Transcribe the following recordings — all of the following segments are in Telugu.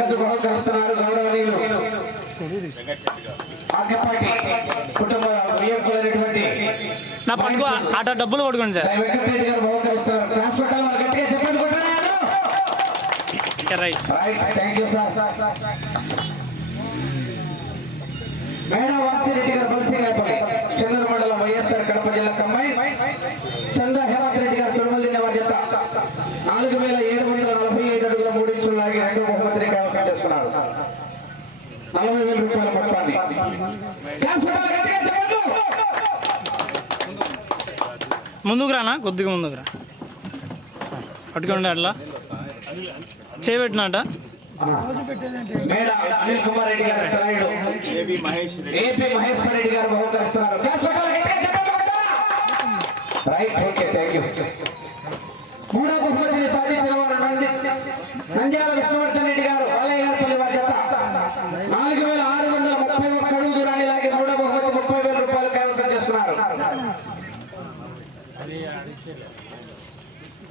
నగదు బహుకరిస్తున్నారు గౌరవనీయులు. కుటుంబ వియ్యకులైనటువంటి నా పట్టుకో ఆట డబ్బులు పట్టుకోండి సార్. వెంకటరెడ్డి గారు బహుకరిస్తున్నారు ట్రాన్స్పోర్ట్ వాళ్ళు గట్టిగా చెప్పండి కొట్టున్నారు. Right right thank you sir Meda Vasireddy garu బలసింగాపల్లి చంద్ర మండలం వైఎస్ఆర్ కడప జిల్లా కమ్మాయి చంద్ర హేమంత్ రెడ్డి గారు తొడుమల వారి జత. నాలుగు వేల ఏడు వందల నలభై ఐదు అడుగుల మూడు ఇంచులు లాగి రెండు బహుమతిని కైవసం చేసుకున్నారు నలభై వేల రూపాయల మొత్తాన్ని. ముందుకు రానా? కొద్దిగా ముందుకు రా. పట్టుకోండి అట్లా. చేయబెట్టినట మేడా అనిల్ కుమార్ రెడ్డి గారు తనయుడు A V Mahesh Reddy. A P Maheshwar Reddy garu బహుకరిస్తున్నారు. Dance కొట్టాలి, గట్టిగా చెప్పండి, కొట్టాలా? రైట్ ఓకే థ్యాంక్ యూ మూడో బహుమతిని సాధించిన వారు నంది నంద్యాల విష్ణువర్ధన్ రెడ్డి గారు ఆలయపల్లి వారి జత నాలుగు వేల ఆరు వందల ముప్పై ఒక్క అడుగు దూరాన్ని లాగి మూడో బహుమతి ముప్పై వేల రూపాయలు కైవసం చేసుకున్నారు నలభై అయిపోయింది ఆకెపాటి అనిల్ కుమార్ రెడ్డి గారు ఇద్దరు అన్నదమ్ములు చూడండి. చేస్తున్నారు. క్లాస్ పెట్టాలి, గట్టిగా చెప్పండి. నువ్వు ఒక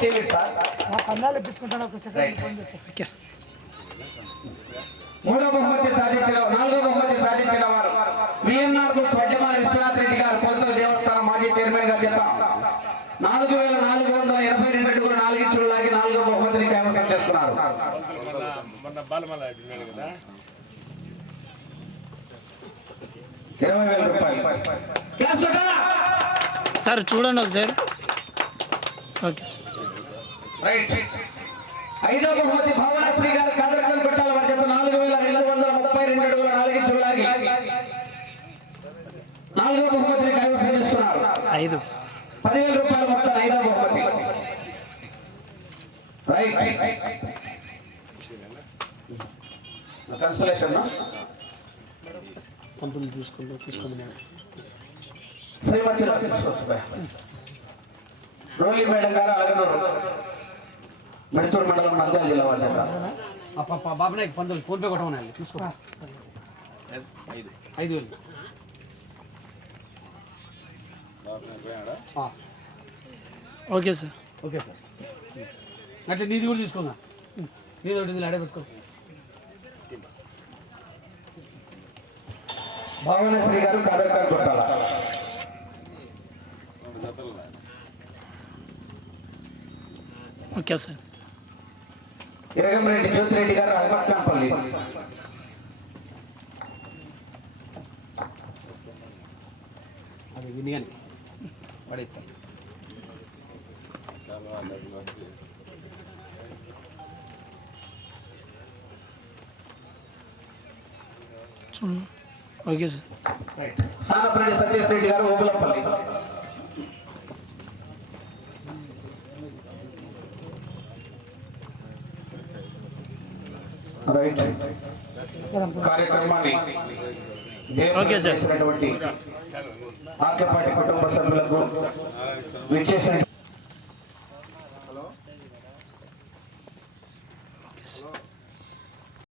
చేయలేదు సార్ ఓకే మూడో బహుమతి సాధించిన నాలుగో బహుమతి సాధించిన వారు విఎన్ఆర్కు స్వడ్యమాన విశ్వనాథ్ రెడ్డి గారు కొలతల దేవస్థానం మాజీ చైర్మన్ గారి చేత నాలుగు వేల నాలుగు వందల ఎనభై రెండు అడుగులు నాలుగు ఇంచులు లాగి నాలుగో బహుమతిని కైవసం చేసుకున్నారు. ఇరవై వేల రూపాయలు. పెట్టాలా? సార్ చూడండి ఒకసారి. ఓకే. రైట్. ఐదో బహుమతి భావనశ్రీ గారు కాదరకల్ కొట్టాల మధ్యత నాలుగు వేల రెండు వందల ముప్పై రెండు అడుగుల నాలుగు ఇంచులు లాగి నాలుగో బహుమతిని కైవసం చేసుకున్నారు. ఐదు. పదివేల రూపాయల మొత్తం ఐదో బహుమతి. రైట్ కన్సలేషన్ పంతులు తీసుకుంటూ తీసుకుంది నేను. శ్రీమతి రోలి మేడం గారు అలగనూరు మెడతూరు మండలం నంద్యాల జిల్లా వాళ్ళు బాబు నాయక్ పంతులు ఫోన్ పే కొట్టమని తీసుకో. ఐదు. ఐదు వేలు. Okay sir. Okay sir. అంటే నీది కూడా తీసుకుందా? నీది ఒకటి అడే పెట్టుకో. భావనశ్రీ గారు కొట్టాల. Okay sir. ఇరగంరెడ్డి జ్యోతిరెడ్డి గారు అహమద్ఖాన్పల్లి అది విని కానీ పడేస్తాను చాలా వాళ్ళు అట్లా వచ్చి. చూడండి ఓకే సార్ సానపరెడ్డి సతీష్ రెడ్డి గారు ఓబులపల్లి రైట్ కార్యక్రమాన్ని ఓకే సార్. చేసినటువంటి ఆకేపాటి కుటుంబ సభ్యులకు విచ్చేసిన